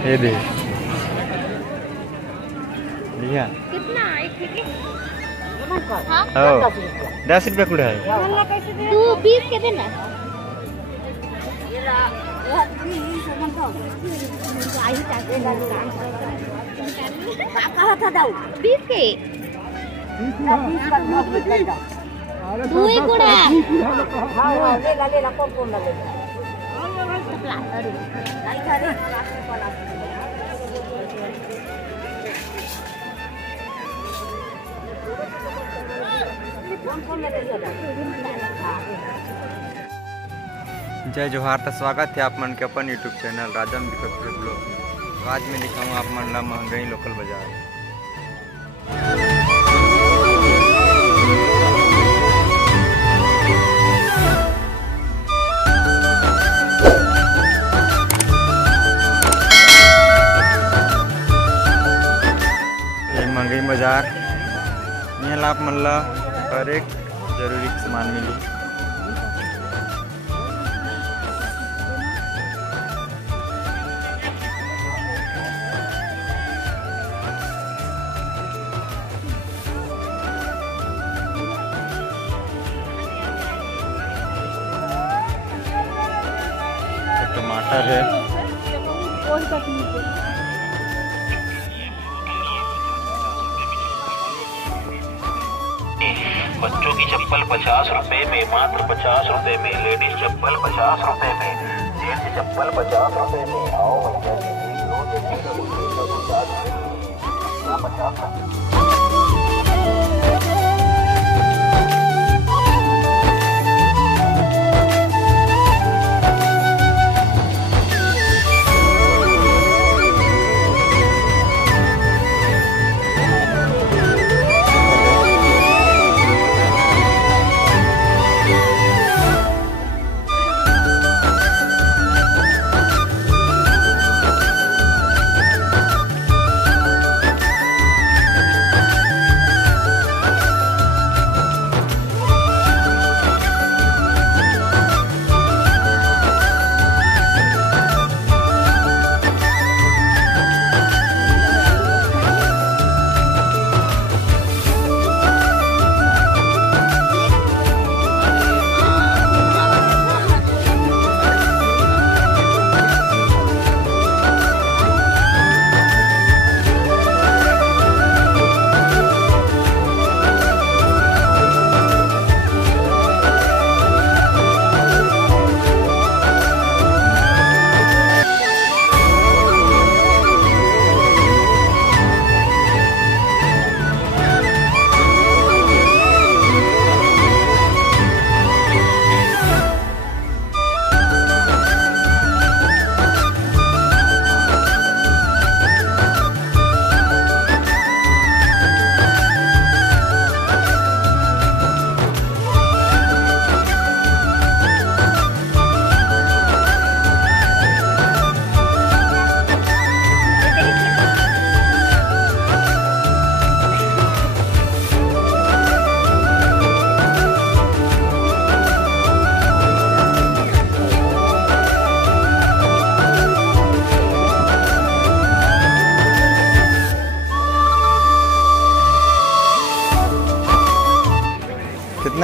ये दे लिया कितना एक के? हाँ 10 रुपया कुड़ा है। तू 20 के देना। कहा था दाऊ 20 के तू ही कुड़ा। हाँ ले ला कौन ले जय जोहार। तो स्वागत है आप मन के अपन यूट्यूब चैनल राजा ब्लॉग में। आज मैं दिखाऊँ आप मन ला महंगाई लोकल बाजार। महंगाई बाजार यहाँ आप मन ला हर एक जरूरी सामान मिली। टमाटर है, बच्चों की चप्पल 50 रुपए में, मात्र 50 रुपए में। लेडीज चप्पल 50 रुपए में, जेंट्स चप्पल 50 रुपए में। आओ भैया 50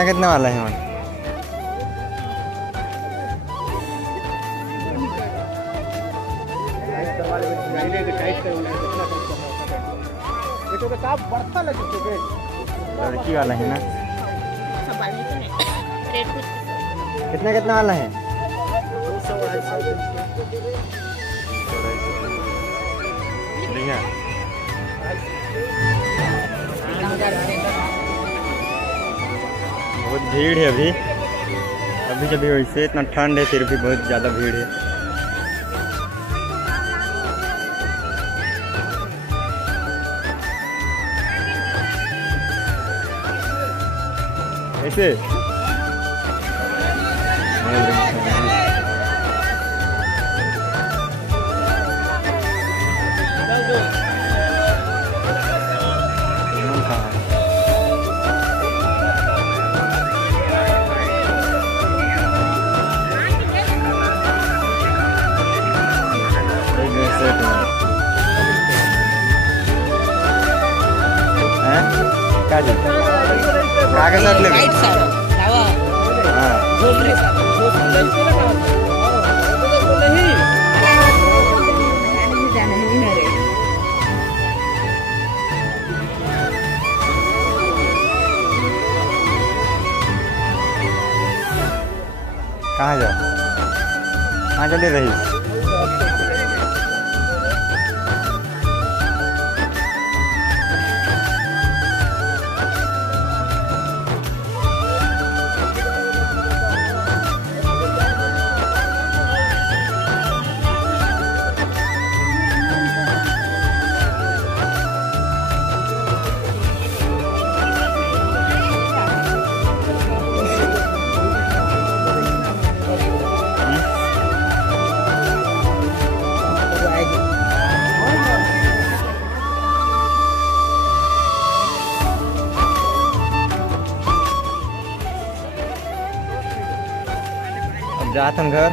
कितना वाला है मन? लड़की वाला है ना? कितना वाला है? बहुत भीड़ है अभी जब वैसे इतना ठंड है फिर भी बहुत ज़्यादा भीड़ है। ऐसे सेट में हैं क्या जी कागज साथ ले राइट साइड लावा हाँ बोल रहे सर नहीं जाना है नहीं रे कहाँ जा कहाँ चली रही अब जात हम घर